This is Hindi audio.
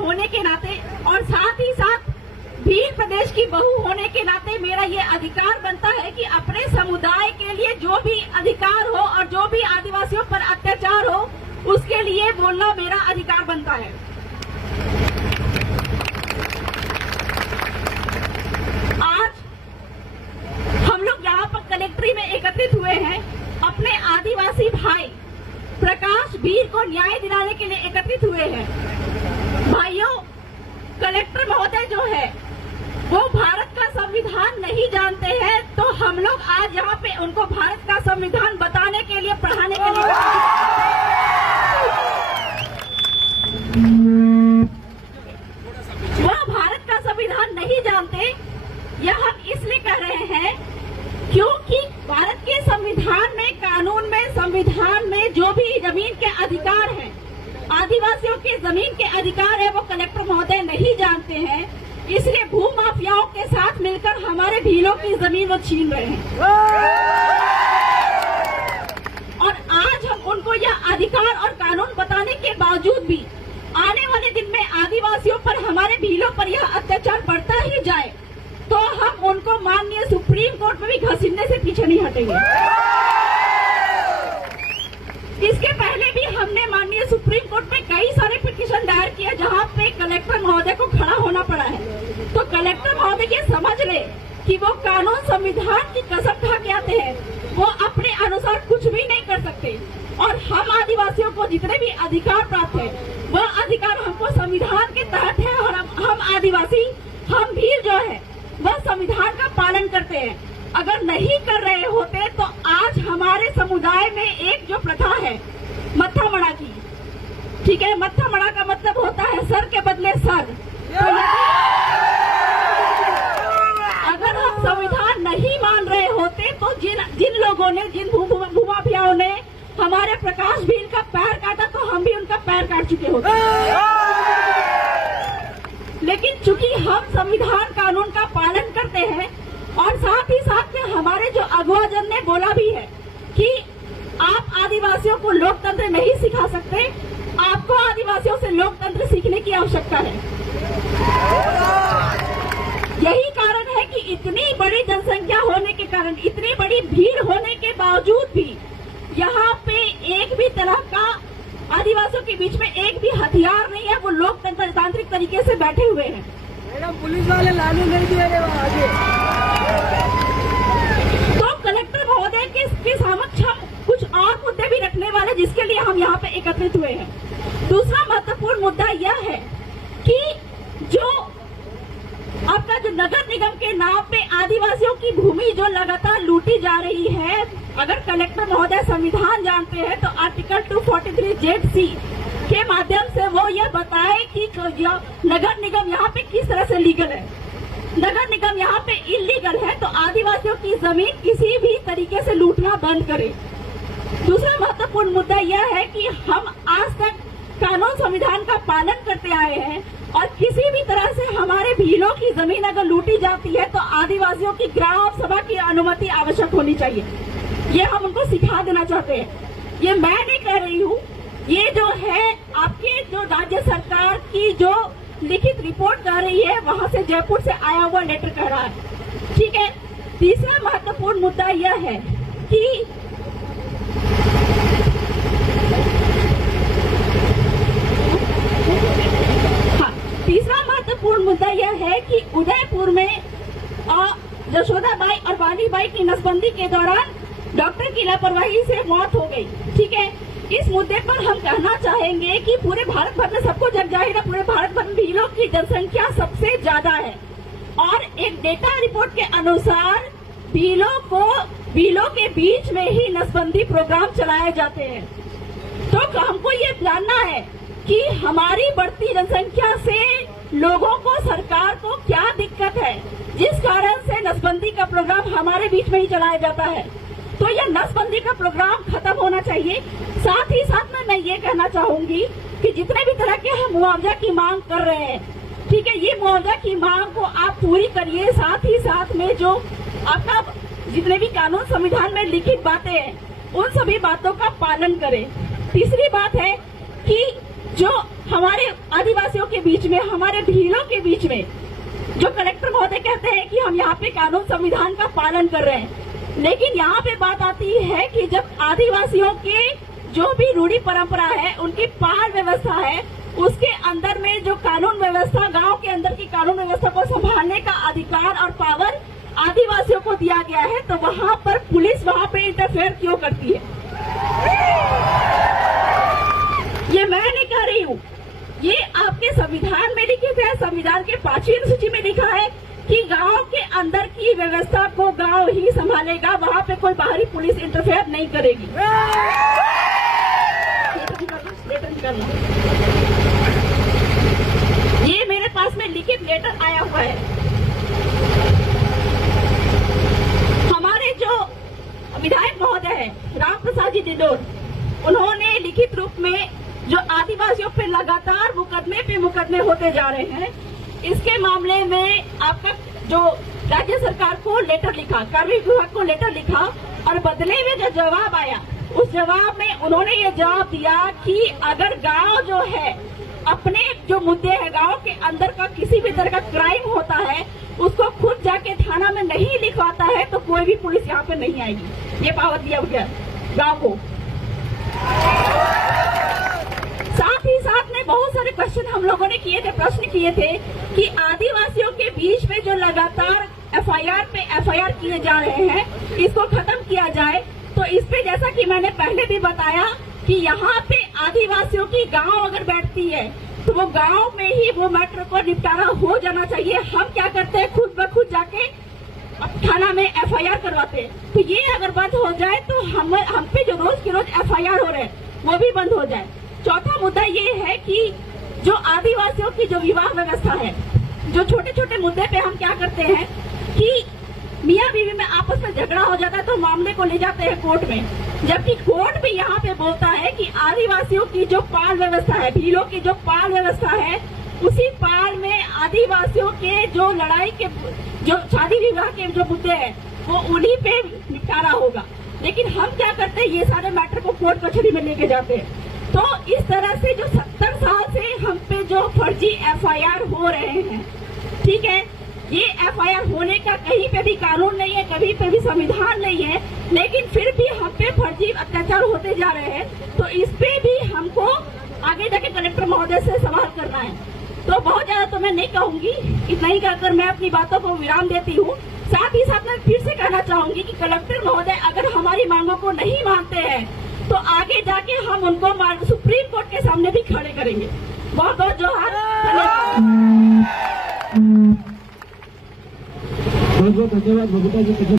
होने के नाते और साथ ही साथ भील प्रदेश की बहू होने के नाते मेरा ये अधिकार बनता है कि अपने समुदाय के लिए जो भी अधिकार हो और जो भी आदिवासियों पर अत्याचार हो उसके लिए बोलना मेरा अधिकार बनता है। आज हम लोग यहाँ पर कलेक्ट्री में एकत्रित हुए हैं अपने आदिवासी भाई प्रकाश वीर को न्याय दिलाने के लिए एकत्रित हुए हैं। भाइयों, कलेक्टर महोदय जो है वो भारत का संविधान नहीं जानते हैं, तो हम लोग आज यहाँ पे उनको भारत का संविधान बताने के लिए, पढ़ाने के लिए वह भारत का संविधान नहीं जानते। यह हम इसलिए कर रहे हैं क्योंकि भारत के संविधान में, कानून में, संविधान में जो भी जमीन के अधिकार हैं, आदिवासियों के जमीन के अधिकार है, वो कलेक्टर महोदय नहीं जानते हैं। इसलिए भू माफियाओं के साथ मिलकर हमारे भीलों की जमीन वो छीन रहे हैं और आज हम उनको यह अधिकार और कानून बताने के बावजूद भी आने वाले दिन में आदिवासियों पर, हमारे भीलों पर यह अत्याचार बढ़ता ही जाए तो हम उनको माननीय सुप्रीम कोर्ट में भी घसीटने से पीछे नहीं हटेंगे। इसके पहले भी हमने माननीय सुप्रीम कोर्ट में कई सारे पिटीशन दायर किए जहां पे कलेक्टर महोदय को खड़ा होना पड़ा है। तो कलेक्टर महोदय ये समझ ले कि वो कानून, संविधान की कसम खा के आते हैं, वो अपने अनुसार कुछ भी नहीं कर सकते और हम आदिवासियों को जितने भी अधिकार प्राप्त है वह अधिकार हमको संविधान के तहत है और हम आदिवासी, हम भी जो है वह संविधान का पालन करते हैं। अगर नहीं कर रहे होते तो आज हमारे समुदाय में एक जो प्रथा है मत्था मड़ा की, ठीक है, मत्था मड़ा का मतलब होता है सर के बदले सर। तो अगर हम संविधान नहीं मान रहे होते तो जिन लोगों ने, जिन भूमाफियाओं ने हमारे प्रकाश भील का पैर काटा तो हम भी उनका पैर काट चुके होते। लेकिन चूंकि हम संविधान, कानून का पालन करते हैं और साथ ही साथ में हमारे जो अगुआ जन ने बोला भी है कि आप आदिवासियों को लोकतंत्र नहीं सिखा सकते, आपको आदिवासियों से लोकतंत्र सीखने की आवश्यकता है। यही कारण है कि इतनी बड़ी जनसंख्या होने के कारण, इतनी बड़ी भीड़ होने के बावजूद भी यहाँ पे एक भी तरह का आदिवासियों के बीच में एक भी हथियार नहीं है, वो लोकतांत्रिक तरीके से बैठे हुए हैं। मैडम, पुलिस वाले लालू नहीं दिए आगे। तो कलेक्टर महोदय के समक्ष हम कुछ और मुद्दे भी रखने वाले, जिसके लिए हम यहाँ पे एकत्रित हुए हैं। दूसरा महत्वपूर्ण मुद्दा यह है कि जो आपका जो नगर निगम के नाम पे आदिवासियों की भूमि जो लगातार लूटी जा रही है, अगर कलेक्टर महोदय संविधान जानते हैं तो आर्टिकल 243(j)(c) के माध्यम से वो यह बताए कि नगर निगम यहाँ पे किस तरह से लीगल है। नगर निगम यहाँ पे इलीगल है तो आदिवासियों की जमीन किसी भी तरीके से लूटना बंद करे। दूसरा महत्वपूर्ण मुद्दा यह है कि हम आज तक कानून, संविधान का पालन करते आए हैं और किसी भी तरह से हमारे भीलों की जमीन अगर लूटी जाती है तो आदिवासियों की ग्राम सभा की अनुमति आवश्यक होनी चाहिए। ये हम उनको सिखा देना चाहते हैं। ये मैं नहीं कह रही हूँ, ये जो है आपके जो राज्य सरकार की जो लिखित रिपोर्ट कर रही है, वहाँ से जयपुर से आया हुआ लेटर कह रहा है, ठीक है। तीसरा महत्वपूर्ण मुद्दा यह है कि उदयपुर में यशोदाबाई और वालीबाई की नसबंदी के दौरान डॉक्टर की लापरवाही से मौत हो गई, ठीक है। इस मुद्दे पर हम कहना चाहेंगे कि पूरे भारत भर में सबको जग जाहिर है, पूरे भारत भर में भीलों की जनसंख्या सबसे ज्यादा है और एक डेटा रिपोर्ट के अनुसार भीलों के बीच में ही नसबंदी प्रोग्राम चलाए जाते हैं। तो हमको ये जानना है कि हमारी बढ़ती जनसंख्या से लोगों को, सरकार को क्या दिक्कत है जिस कारण से नसबंदी का प्रोग्राम हमारे बीच में ही चलाया जाता है। तो यह नसबंदी का प्रोग्राम खत्म होना चाहिए। साथ ही साथ में मैं ये कहना चाहूंगी कि जितने भी तरह के हम मुआवजा की मांग कर रहे हैं, ठीक है, ये मुआवजा की मांग को आप पूरी करिए। साथ ही साथ में जो आपका जितने भी कानून, संविधान में लिखित बातें हैं उन सभी बातों का पालन करें। तीसरी बात है कि जो हमारे आदिवासियों के के बीच में, हमारे भीलों के बीच में, जो कलेक्टर महोदय कहते हैं कि हम यहाँ पे कानून संविधान का पालन कर रहे हैं, लेकिन यहाँ पे बात आती है कि जब आदिवासियों के जो भी रूढ़ी परंपरा है, उनकी पाल व्यवस्था है, उसके अंदर में जो कानून व्यवस्था, गांव के अंदर की कानून व्यवस्था को संभालने का अधिकार और पावर आदिवासियों को दिया गया है, तो वहाँ पर पुलिस वहाँ पे इंटरफेयर क्यों करती है? ये मैं नहीं कह रही हूँ, ये आपके संविधान में लिखित है। संविधान के 5वीं अनुसूची में लिखा है कि गांव के अंदर की व्यवस्था को गांव ही संभालेगा, वहाँ पे कोई बाहरी पुलिस इंटरफेयर नहीं करेगी। ये मेरे पास में लिखित लेटर आया हुआ है। हमारे जो विधायक महोदय है राम प्रसाद जी डिंडोर, उन्होंने लिखित रूप में जो आदिवासियों पे लगातार मुकदमे पे मुकदमे होते जा रहे हैं, इसके मामले में आपका जो राज्य सरकार को लेटर लिखा, कार्मिक विभाग को लेटर लिखा, और बदले में जो जवाब आया, उस जवाब में उन्होंने ये जवाब दिया कि अगर गांव जो है अपने जो मुद्दे है, गांव के अंदर का किसी भी तरह का क्राइम होता है, उसको खुद जाके थाना में नहीं लिखवाता है तो कोई भी पुलिस यहाँ पे नहीं आएगी। ये पावर दिया गया गांव को। साथ ही साथ में बहुत सारे क्वेश्चन हम लोगों ने किए थे, प्रश्न किए थे कि आदिवासियों के बीच में जो लगातार एफआईआर पे एफआईआर किए जा रहे हैं, इसको खत्म किया जाए। तो इस पे जैसा कि मैंने पहले भी बताया कि यहाँ पे आदिवासियों की गांव अगर बैठती है तो वो गांव में ही वो मैटर को निपटारा हो जाना चाहिए। हम क्या करते हैं, खुद ब खुद जाके थाना में एफआईआर करवाते हैं। तो ये अगर बंद हो जाए तो हम पे जो रोज की रोज एफआईआर हो रहे हैं वो भी बंद हो जाए। चौथा मुद्दा ये है कि जो आदिवासियों की जो विवाह व्यवस्था है, जो छोटे छोटे मुद्दे पे हम क्या करते हैं कि मियाँ बीवी में आपस में झगड़ा हो जाता है तो मामले को ले जाते हैं कोर्ट में, जबकि कोर्ट भी यहाँ पे बोलता है कि आदिवासियों की जो पाल व्यवस्था है, भीलों की जो पाल व्यवस्था है, उसी पाल में आदिवासियों के जो लड़ाई के, जो शादी विवाह के जो मुद्दे हैं, वो उन्हीं पे निपटारा होगा। लेकिन हम क्या करते हैं, ये सारे मैटर को कोर्ट कचहरी में लेके जाते हैं। तो इस तरह से जो 70 साल से हम पे जो फर्जी एफआईआर हो रहे हैं, ठीक है, ये एफआईआर होने का कहीं पे भी कानून नहीं है, कहीं पे भी संविधान नहीं है, लेकिन फिर भी हम पे फर्जी अत्याचार होते जा रहे हैं। तो इस पे भी हमको आगे जाके कलेक्टर महोदय से सवाल करना है। तो बहुत ज्यादा तो मैं नहीं कहूंगी, इतना ही कहकर मैं अपनी बातों को विराम देती हूँ। साथ ही साथ मैं फिर से कहना चाहूंगी कि कलेक्टर महोदय अगर हमारी मांगों को नहीं मानते हैं तो आगे जाके हम उनको सुप्रीम कोर्ट के सामने भी खड़े करेंगे। बहुत बहुत जोहार, बहुत बहुत धन्यवाद बबीता जी।